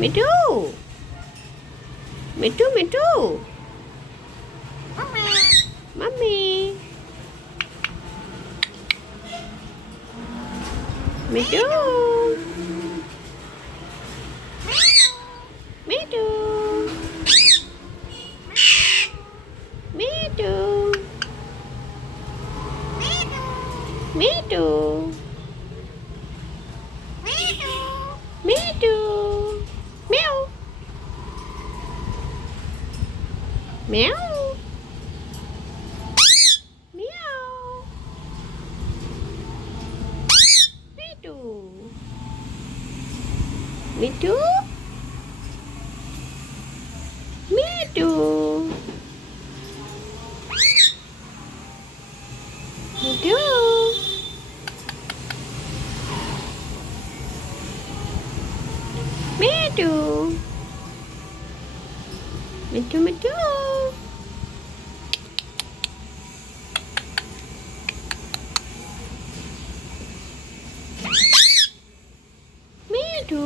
Mithu Mithu Mithu mummy Mithu Mithu Mithu Mithu Mithu মিয়াও মিয়াও মিয়াও মিঠু মিঠু মিঠু মিঠু মিঠু মিঠু মিঠু মিঠু